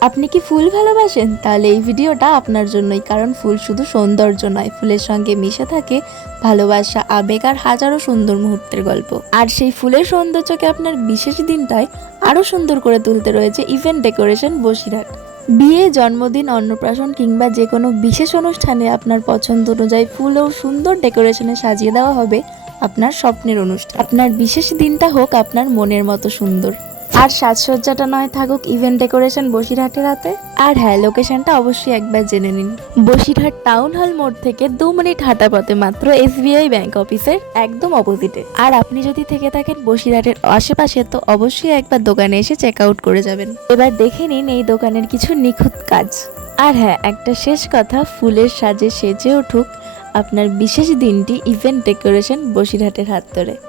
আপনি কি ফুল ভালোবাসেন? তাহলে এই ভিডিওটা আপনার জন্যই, কারণ ফুল শুধু সৌন্দর্য নয়, ফুলের সঙ্গে মিশে থাকে ভালোবাসা, আবেগ আর হাজারো সুন্দর মুহূর্তের গল্প। আর সেই ফুলের সৌন্দর্যকে আপনার বিশেষ দিনটায় আরো সুন্দর করে তুলতে রয়েছে ইভেন্ট ডেকোরেশন বসিরহাট। বিয়ে, জন্মদিন, অন্নপ্রাশন কিংবা যে কোনো বিশেষ অনুষ্ঠানে আপনার পছন্দ অনুযায়ী ফুল ও সুন্দর ডেকোরেশনে সাজিয়ে দেওয়া হবে আপনার স্বপ্নের অনুষ্ঠান। আপনার বিশেষ দিনটা হোক আপনার মনের মতো সুন্দর। আর সাজসজ্জাটা নয় থাকুক ইভেন্ট ডেকোরেশন বসিরহাটের হাতে। আর হ্যাঁ, লোকেশনটা অবশ্যই একবার জেনে নিন। বসিরহাট টাউন হল মোড় থেকে 2 মিনিট হাঁটা পথে মাত্র SBI ব্যাংক অফিসের একদম অপোজিটে। আর আপনি যদি থেকে থাকেন বসিরহাটের আশেপাশে, তো অবশ্যই একবার দোকানে এসে চেক আউট করে যাবেন। এবার দেখে নিন এই দোকানের কিছু নিখুঁত কাজ। আর হ্যাঁ, একটা শেষ কথা, ফুলের সাজে সেজে উঠুক আপনার বিশেষ দিনটি ইভেন্ট ডেকোরেশন বসিরহাটের হাত ধরে।